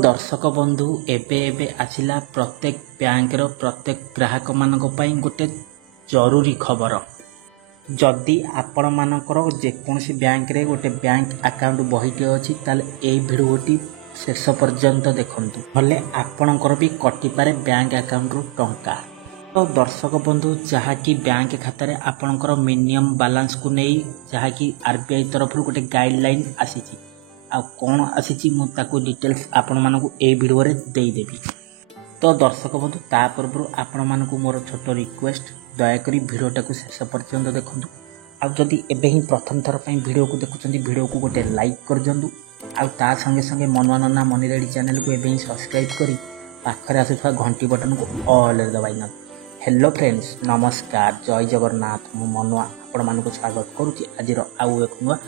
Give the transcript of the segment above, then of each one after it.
दर्शक बंधु एबे एबे आसिला प्रत्येक बैंकर प्रत्येक ग्राहक मानक पई गोटे जरूरी खबर। जदि आपण मानकर जेकोसी बैंक रे गोटे बैंक अकाउंट बहीटे अछि ताले ए भिडियोटी शेष पर्यंत देखंतु, भले आपणकर भी कटिपारे बैंक अकाउंट रु टंका। तो दर्शक बंधु जहाँकि बैंक खाता रे आपणकर मिनिमम बैलेंस को नहीं जहाँकि आरबीआई तरफ गोटे गाइडलाइन आसीची आ कौन आसीची मु ताकू डिटेल्स आपण मानकू ए वीडियो रे देई देबी। तो दर्शक बंधु ता पूर्व आपण मानकू मोर छोट रिक्वेस्ट दयाकरी वीडियोटा को शेष पर्यंत देखंतु। आ जदि एबे ही प्रथम थर पई वीडियो को देखुचंदी वीडियो को गोटे लाइक कर दियंतु। आ ता संगे संगे मनवा नन्ना मनी रेडी चैनल को एबे ही सब्सक्राइब करी पाखरे आसुथवा घंटी बटन को ऑल रे दबाई न। हेलो फ्रेंड्स, नमस्कार, जय जगन्नाथ। मु मनवा आपण मानकू स्वागत करूची आजिर आउ एक नुआ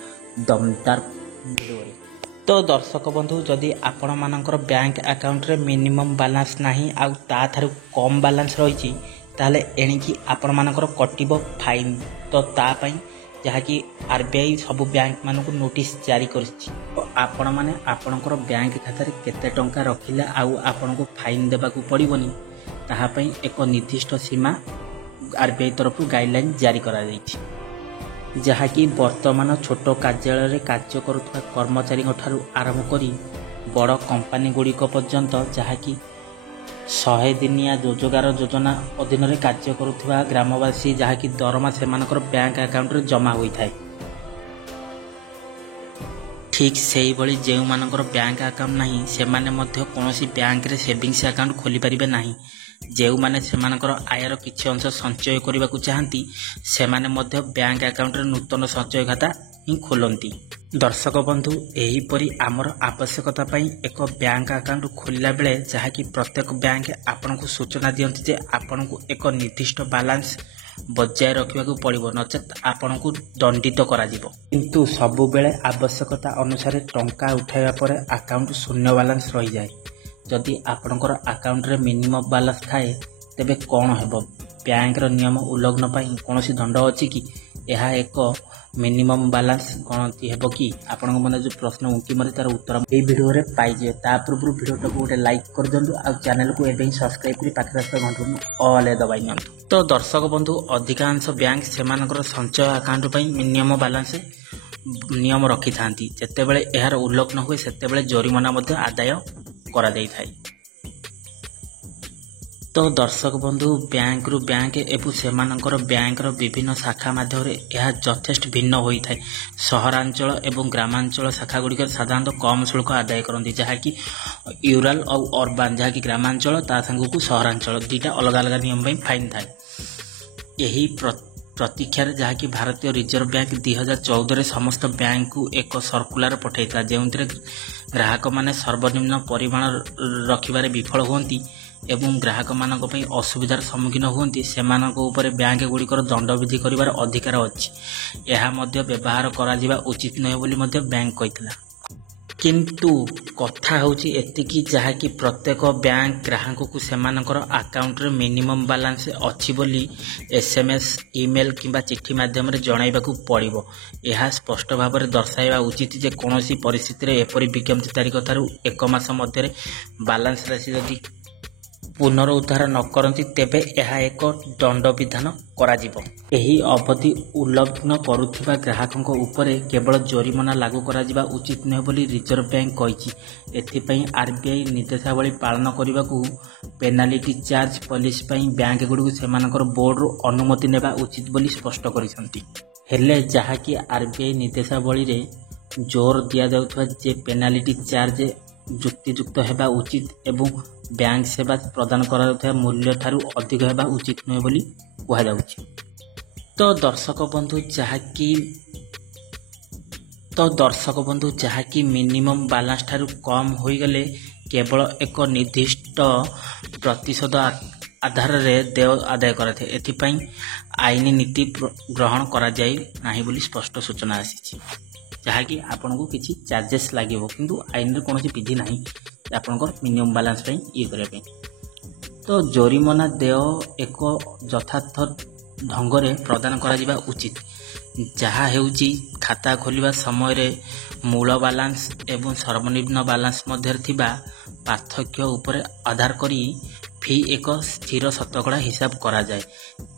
दमदार वीडियो रे। तो दर्शक बंधु जदि आपण मानकर बैंक अकाउंट रे मिनिमम बैलेंस नाही आ ता थारु कम बैलेंस रहिची ताले एणिकी आपण मानकर कटिबो फाइन। तो ता पई जहाँकि आरबीआई सब बैंक मानकू नोटिस जारी करछि। तो आपण माने आपणकर बैंक खाता रे केते टंका रखिला आउ आपनको फाइन देबाकू पड़िबोनी ताहा पई एक निर्दिष्ट सीमा आरबीआई तरफ गाइडलाइन जारी करा दैछि, जहाँकि वर्तमान छोट कार्यालय रे कार्य करुवा कर्मचारी ठारू आरंभ करी बड़ कंपानी गुड़िक पर्यंत जहाँकि 100 दिनिया रोजगार योजना अधीन रे कार्य करुवा ग्रामवासी जहाँकि दरमा सेमानकर बैंक अकाउंट रे जमा होइथाय। ठीक सेही भली जेउ मानकर बैंक अकाउंट नाही सेमाने मध्य कोनोसी बैंक रे सेविंग्स अकाउंट खोली परिबे नाही। जेउ माने सेमानकर आयर किछि अंश संचय करबाकू चाहंती सेमाने मध्य बैंक अकाउंट रे नूतन संचय खाता ही खोलंती। दर्शक बंधु एही परी आमर आवश्यकता पई एक बैंक अकाउंट खोलिला बेले जहाँकि प्रत्येक बैंक आपनकू सूचना दियंती जे आपनकू एक निर्दिष्ट बैलेंस बजाय रखिबाकू पड़िबो, नचेत आपनकू दंडित करा जिवो। किंतु सबु बेले आवश्यकता अनुसार टंका उठाइबा परे अकाउंट शून्य बैलेंस रही जाए। जदि आपनकर अकाउंट रे मिनिमम बैलेंस थाए तेबे कोन हेबो? बैंक रो नियम उल्लंघन पई कोनोसी दंड अछि कि? यह एक मिनिमम बैलेंस गणति हेबो कि? आपन मन जो प्रश्न उंकी मरे तार उत्तर ए वीडियो रे पाइ जे। ता पूर्व वीडियो को गोटे लाइक कर दियंतु आ चैनल को एबे सब्सक्राइब करी पाखरे आस्था घंटी ऑल ए दबाई नियंतु। तो दर्शक बंधु अधिकांश बैंक सेमानकर संचय अकाउंट पई मिनिमम बैलेंस नियम रखि थांती, जेतेबेले एहार उल्लंघन हुए सेतेबेले जरिमाना मध्ये आदाय करा देई थाई। तो दर्शक बंधु बैंक रु बैंक एवं सेमानकर बैंक रो विभिन्न शाखा माध्यम रे यह यथेष्ट भिन्न होई थाए। सहरांचल एवं ग्रामांचल शाखा गुड़िक साधारणतः कम शुल्क आदाय करती, जहाँकि यूराल और अर्बान जहाँकि ग्रामांचल ता संगू सहरांचल दुईटा अलग अलग नियम में फाइन थाए। यही प्रतीक्षा जहाँकि भारतीय रिजर्व बैंक 2014 रे समस्त बैंक को एक सर्कुलर पठाइता, जो ग्राहक माने सर्वनिम्न परिमाण रखिबारे विफल होती एवं ग्राहक मानक पई असुविधार सम्मुखीन होती सेमानक ऊपर बैंक गुड़िकर दंडविधि करिवार अधिकार अछि। यह मध्य व्यवहार करा जिबा उचित नय बोली मध्य बैंक कहितला। किंतु कथा होची एतिकी जहाँकि प्रत्येक बैंक ग्राहक को सेमानकर अकाउंट रे मिनिमम बैलेंस अछि बोली एसएमएस ईमेल किंबा चिट्ठी माध्यम रे जणाइबाकू पड़िबो। यह स्पष्ट भाव में दर्शाइबा उचित जे कोनोसी परिस्थिति रे एपरि विज्ञप्ति तारीख थारु 1 मास मध्य बैलेंस राशि यदि पुनरुद्धार न करती तेबे यह एक दंड विधान करा जिवो। एही अवधि उल्लंघन करुथिबा ग्राहकक उपरे केवल जरिमाना लागू करा जिबा उचित नय बोली रिजर्व बैंक कहिछि। एथिपई आरबीआई निर्देशावली पालन करबाकू पेनाल्टी चार्ज पॉलिसी पई बैंक गुडीक सेमानकर बोर्ड रो अनुमति नेबा उचित बोली स्पष्ट करिसंती। हेले जहाँकि आरबीआई निर्देशावली रे जोर दिया जाउथबा जे पेनाल्टी चार्ज जुक्तियुक्त हेबा उचित एवं बैंक सेवा प्रदान करा मूल्य ठारू अधिक हेबा उचित नुहे बोली कहा जाउछि। तो दर्शक बंधु जहाँकि मिनिमम बैलेंस ठारू कम होई गले केवल एक निर्दिष्ट प्रतिशत आधार रे देय आदाय कराथे। एथिपई आईनी नीति ग्रहण करा जाय नाही बोली स्पष्ट सूचना आसीछि, जहाँकि आपको किसी चार्जेस लगे किंतु आईन कौन विधि ना आपंकर मिनिमम बैलेंस ये करने। तो जरिमाना देय एक यथार्थ ढंग से प्रदान करा उचित, जहाँ हेउची खाता खोलिबा समय रे मूल बैलेंस एवं सर्वनिम्न बैलेंस मध्य थिबा पार्थक्य उपरे आधार करी फी एक स्थिर शतकड़ा हिसाब करा जाए।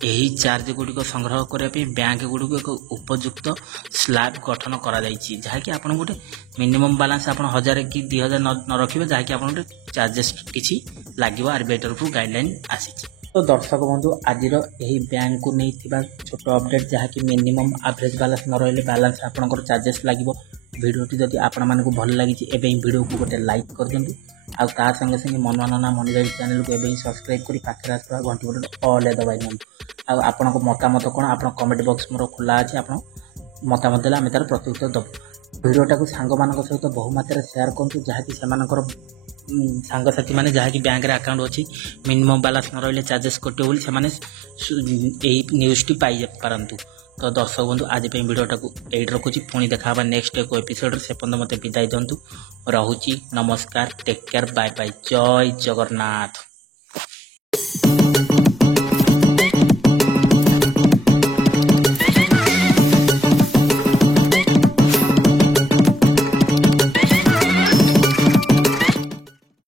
यही चार्ज गुड़िक संग्रह करने बैंक गुड़िक एक उपयुक्त स्लैब गठन करा जाइछि, जहाँकि आपन गोटे मिनिमम बैलेंस आप 1000 कि 2000 न रखिबे, जहाँकि आपन गोटे चार्जेस किछि लागिबो। आरबीआई तरफ गाइडलाइन आसीछि। तो दर्शक बंधु आज यही बैंक को नहीं छोट अपडेट, जहाँकि मिनिमम एवरेज बैलेंस न रही बैलेंस आपंकर चार्जेस लगे। भिडियोटी जदि आपण मानक भल लगी एवं भिडियो को गोटे लाइक कर दिंतु, आ संगे संगे मनोरंजन मनिराइज चैनल को एवं सब्सक्राइब कर पाखे आसवा घंटी बटन ऑल दबाई दिंतु। आपण मतामत कौन आप कमेंट बॉक्स मोर खोला अच्छे, आप मतामत देला आम तार प्रत्युत्तर देवु। भिडियोटा को सांग मान सहित बहुमात्रा शेयर करूँ, जहाँकि सांगसाथी मैंने जहाँकि बैंक अकाउंट अच्छी मिनिमम बैलेंस न रही चार्जेस कटे बोली से न्यूज़टी पाई पारतु। तो दर्शक बंधु आज भिडियोटा को एट रखुची, पुणी देखा नेक्स्ट एक एपिसोड से पर्यंत मत विदाई दिंतु। रहुची, नमस्कार, टेक केयर, बाय बाय, जय जगन्नाथ।